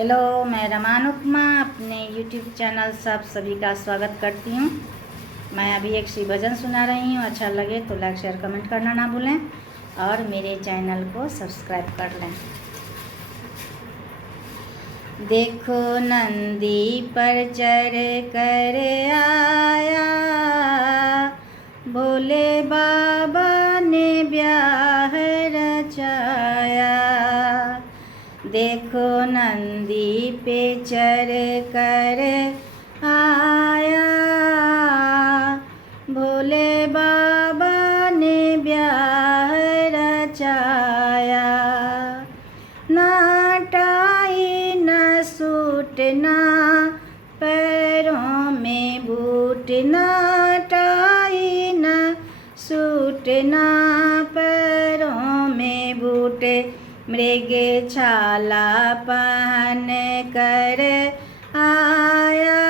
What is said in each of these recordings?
Hello, मैं रमान उपमा अपने YouTube channel सब सभी का स्वागत करती हूँ। मैं अभी एक श्री भजन सुना रही हूँ। अच्छा लगे तो लाइक शेयर कमेंट करना ना भूलें और मेरे चैनल को सब्सक्राइब कर लें। देखो नंदी पर चढ़ कर आया, भोले बाबा ने ब्याह रचाया। देखो नंदी पे चढ़ कर आया, भोले बाबा ने ब्याह रचाया। ना टाई न सूट ना पैरों में बूट, ना टाई न सूट ना पैरों में बूट, मृग छाला पहन कर आया,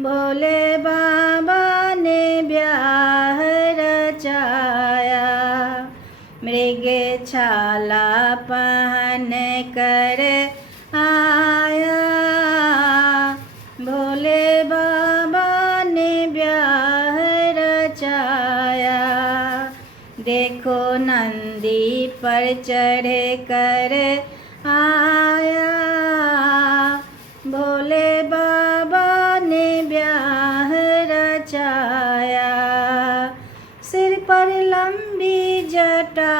भोले बाबा ने ब्याह रचाया। मृग छाला पहन कर आया, भोले बाबा ने ब्याह रचाया। देखो नंदी पर चढ़ कर आया, भोले बाबा ने ब्याह रचाया। सिर पर लंबी जटा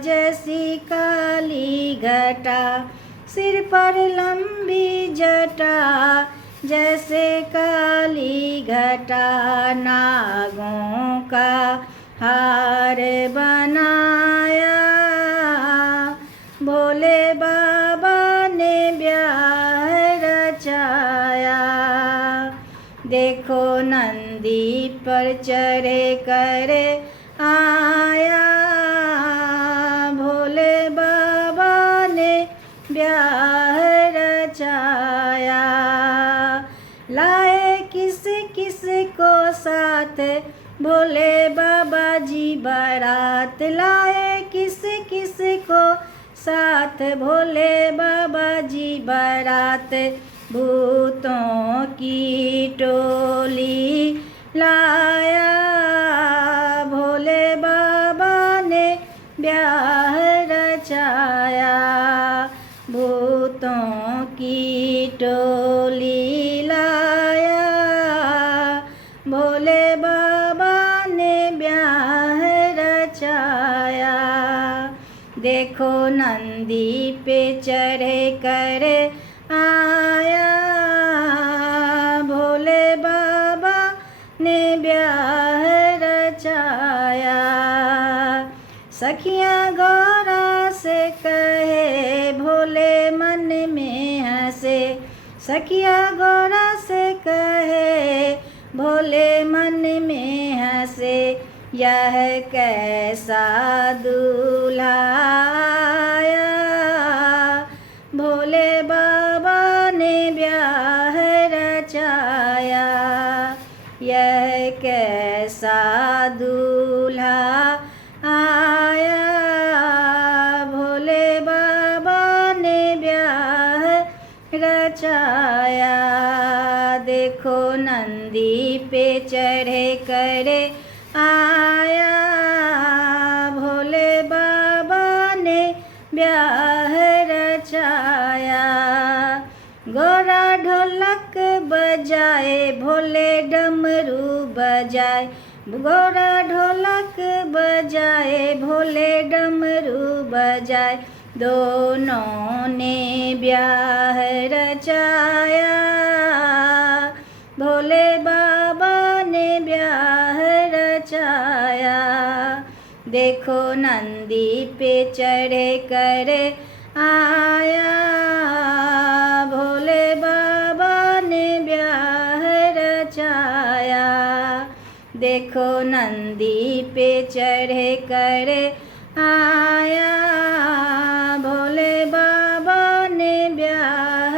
जैसी काली घटा, सिर पर लंबी जटा जैसे काली घटा, नागों का हार बनाया, भोले बाबा ने ब्याह रचाया। देखो नंदी पर चढ़ कर आया, भोले बाबा ने ब्याह रचाया। लाए किस किस को साथ भोले बाबा जी बारात, लाए किस किस को साथ भोले बाबा जी बारात। भूतों की टोली लाया, भोले बाबा ने ब्याह रचाया। भूतों की टोली लाया, भोले बाबा ने ब्याह रचाया। देखो नंदी पे चढ़ कर आया, भोले बाबा ने ब्याह रचाया। सखियाँ गौरा से कहे भोले मन में हंसे, सखियाँ गौरा से कहे भोले मन में हंसे। यह कैसा दूल्हा आया, भोले बाबा ने ब्याह रचाया। यह कैसा दूल्हा आया, भोले बाबा ने ब्याह रचाया। देखो नंदी पे चढ़ कर आया, भोले बाबा ने ब्याह रचाया। गोरा ढोलक बजाए भोले डमरू बजाए, गोरा ढोलक बजाए भोले डमरू बजाए। दोनों ने ब्याह रचाया, भोले बाबा ने ब्याह रचाया। देखो नंदी पे चढ़ कर आया, भोले बाबा ने ब्याह रचाया। देखो नंदी पे चढ़ कर आया, भोले बाबा ने ब्याह